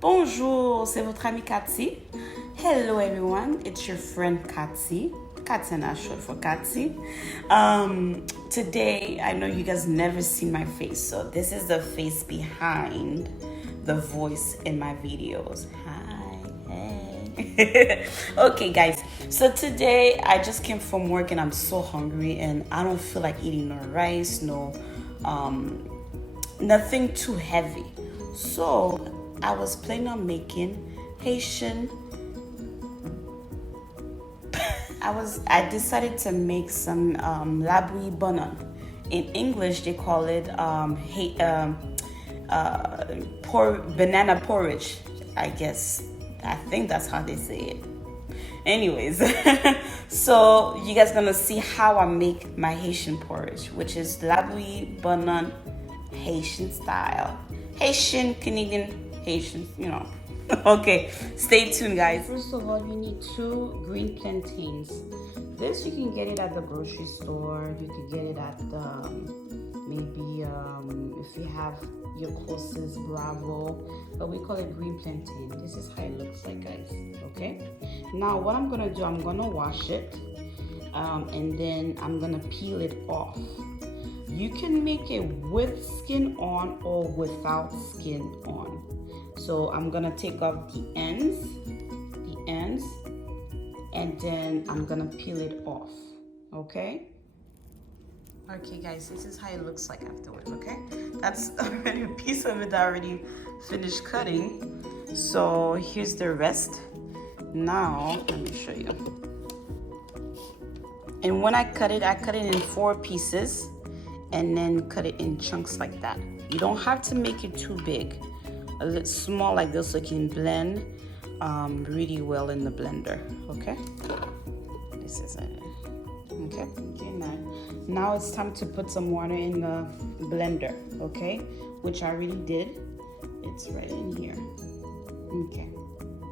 Bonjour, c'est votre ami Cathy. Hello everyone, it's your friend Cathy. Cathy and I short for Cathy. Today, I know you guys never seen my face, so this is the face behind the voice in my videos. Hi, hey. Okay guys, so today I just came from work and I'm so hungry and I don't feel like eating no rice, nothing too heavy. So I was planning on making Haitian. I decided to make some Labouyi Bannane. In English, they call it banana porridge. I think that's how they say it. Anyways, so you guys gonna see how I make my Haitian porridge, which is Labouyi Bannane Haitian style. Haitian, Canadian, Haitian, Okay, stay tuned, guys. First of all, you need 2 green plantains. This you can get it at the grocery store. You can get it at maybe if you have your closest Bravo, but we call it green plantain. This is how it looks like, guys. Okay. Now what I'm gonna do, I'm gonna wash it, and then I'm gonna peel it off. You can make it with skin on or without skin on. So I'm gonna take off the ends, and then I'm gonna peel it off, okay? Okay guys, this is how it looks like afterwards, okay? That's already a piece of it that I already finished cutting. So here's the rest. Now, let me show you. And when I cut it in 4 pieces and then cut it in chunks like that. You don't have to make it too big. A little small like this so it can blend really well in the blender. Okay, this is it. Okay, now it's time to put some water in the blender, okay, which I already did. It's right in here. Okay,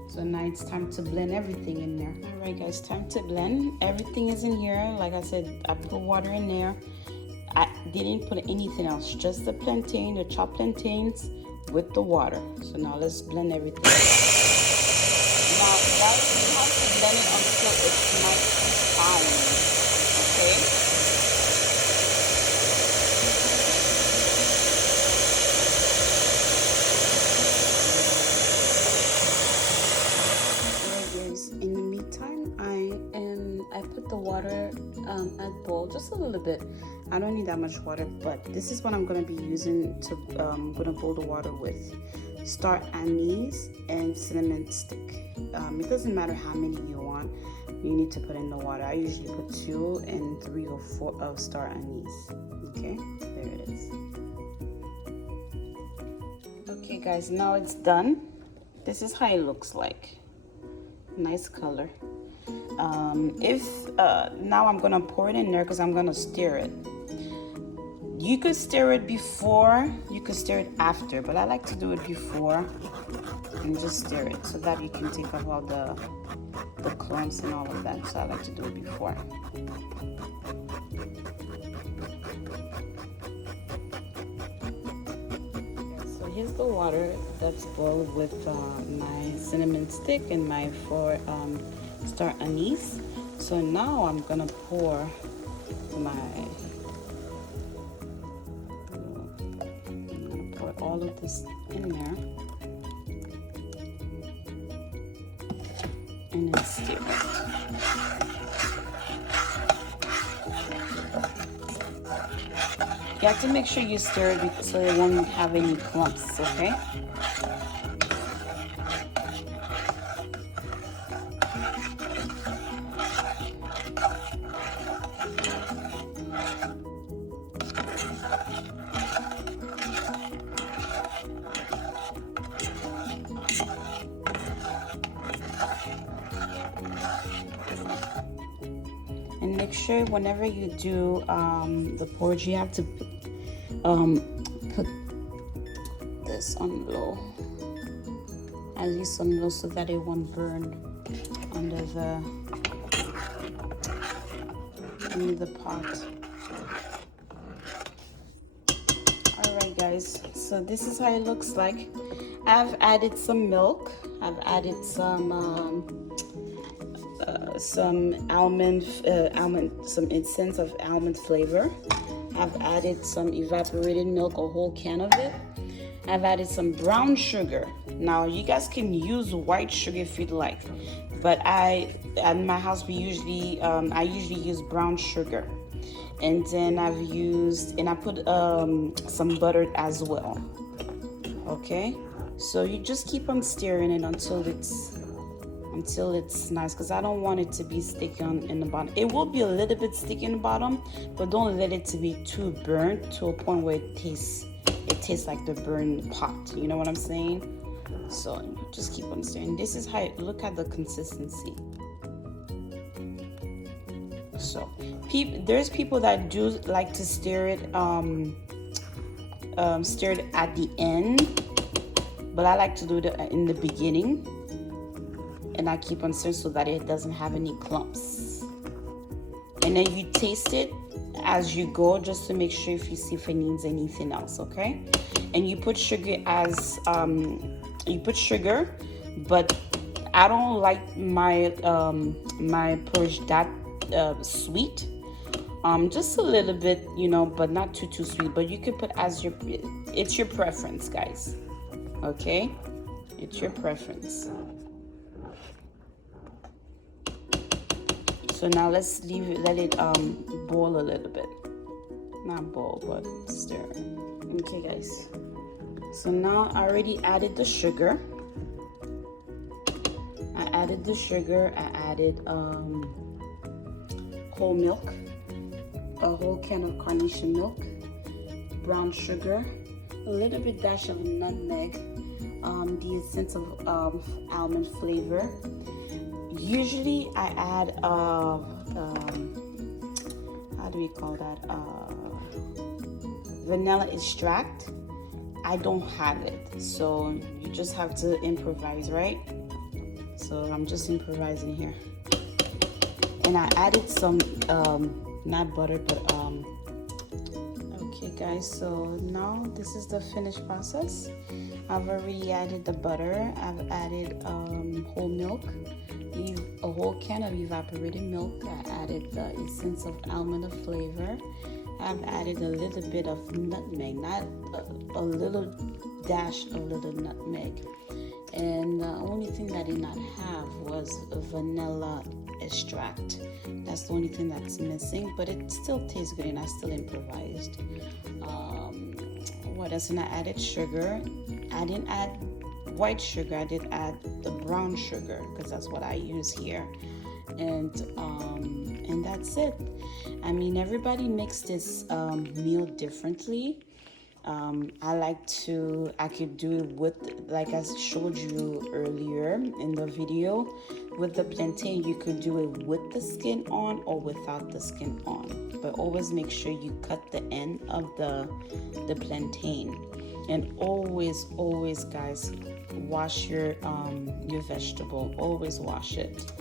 so now it's time to blend everything in there. All right guys, time to blend. Everything is in here. Like I said, I put water in there. I didn't put anything else, just the chopped plantains with the water. So now let's blend everything. Now guys, you have to blend it until it's nice and fine. Okay? Alright guys, in the meantime, I put the water at boil just a little bit. I don't need that much water, but this is what I'm going to be using to I'm going to boil the water with star anise and cinnamon stick. It doesn't matter how many you want, you need to put in the water. I usually put 2 and 3 or 4 of star anise. Okay, there it is. Okay guys, now it's done. This is how it looks like. Nice color. Now I'm gonna pour it in there because I'm gonna stir it. You could stir it before, you could stir it after, but I like to do it before and just stir it so that you can take off all the clumps and all of that. So I like to do it before. So here's the water that's boiled with my cinnamon stick and my 4 star anise. So now I'm gonna pour all of this in there and then stir it. You have to make sure you stir it so it won't have any clumps, okay? And make sure whenever you do the porridge, you have to put this on low, at least on low, so that it won't burn under the pot. Alright guys, so this is how it looks like. I've added some milk. I've added some almond, some essence of almond flavor. I've added some evaporated milk, a whole can of it. I've added some brown sugar. Now you guys can use white sugar if you'd like, but at my house I usually use brown sugar. And then I put some butter as well. Okay, so you just keep on stirring it until it's nice, because I don't want it to be sticky in the bottom. It will be a little bit sticky in the bottom, but don't let it to be too burnt to a point where it tastes like the burned pot. You know what I'm saying? So just keep on stirring. This is how look at the consistency. So there's people that do like to stir it at the end, but I like to do it in the beginning. And I keep on stirring so that it doesn't have any clumps. And then you taste it as you go, just to make sure if it needs anything else, okay? And you put sugar but I don't like my my porridge that sweet. Just a little bit, but not too sweet. But you could put it's your preference, guys. Okay, it's your preference. So now let's let it boil a little bit. Not boil, but stir. Okay, guys. So now I already added the sugar. I added whole milk, a whole can of carnation milk, brown sugar, a little bit dash of nutmeg, the essence of almond flavor. Usually I add how do we call that, vanilla extract. I don't have it, so you just have to improvise, right? So I'm just improvising here. And I added some not butter, but okay guys, so now this is the finished process. I've already added the butter. I've added whole milk, a whole can of evaporated milk. I added the essence of almond flavor. I've added a little bit of nutmeg, not a little dash of little nutmeg. And the only thing I did not have was a vanilla extract. That's the only thing that's missing, but it still tastes good, and I still improvised. What else? And I added sugar. I didn't add white sugar. I did add the brown sugar because that's what I use here. And that's it. I mean, everybody makes this meal differently. I could do it with, like I showed you earlier in the video, with the plantain. You could do it with the skin on or without the skin on, but always make sure you cut the end of the plantain. And always guys, wash your vegetable. Always wash it,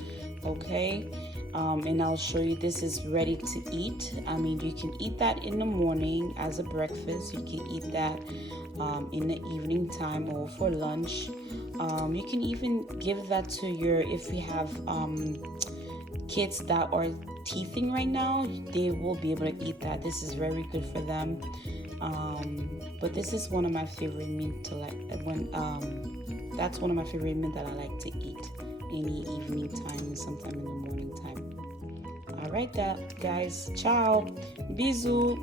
okay? And I'll show you, this is ready to eat. I mean, you can eat that in the morning as a breakfast. You can eat that in the evening time or for lunch. You can even give that to if you have kids that are teething right now, they will be able to eat that. This is very good for them. But this is one of my favorite meat to that's one of my favorite meat that I like to eat any evening time, sometime in the morning time. All right, guys. Ciao. Bisous.